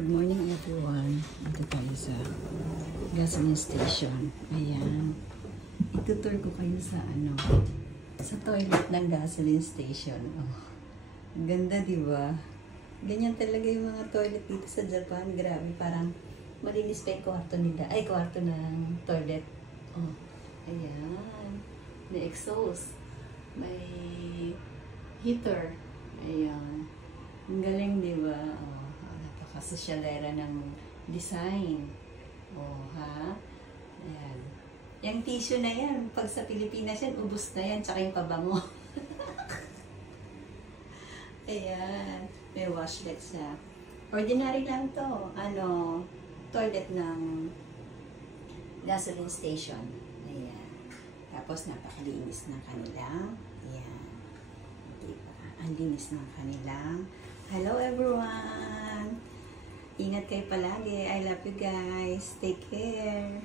Good morning everyone. Dito tayo sa gasoline station. Ayan. Itutur ko kayo sa sa toilet ng gasoline station. Oh. Ganda, di ba? Ganyan talaga yung mga toilet dito sa Japan. Grabe, parang malinis pa yung kwarto nila. Ay, kwarto ng toilet. Oh. Ayan. May exhaust. May heater. Ayan. Ang galing, di ba? Oh. Napaka-sosyalera ng design. Oh, ha? Ayan. Yung tissue na yan, pag sa Pilipinas yan, ubos na yan, tsaka yung pabango. Ayan. May washlet siya. Ordinary lang to. Toilet ng gasoline station. Ayan. Tapos, napakalinis ng kanilang. Ayan. Diba? Ang linis ng kanilang. Hello everyone! Ingat kayo palagi. I love you guys. Take care.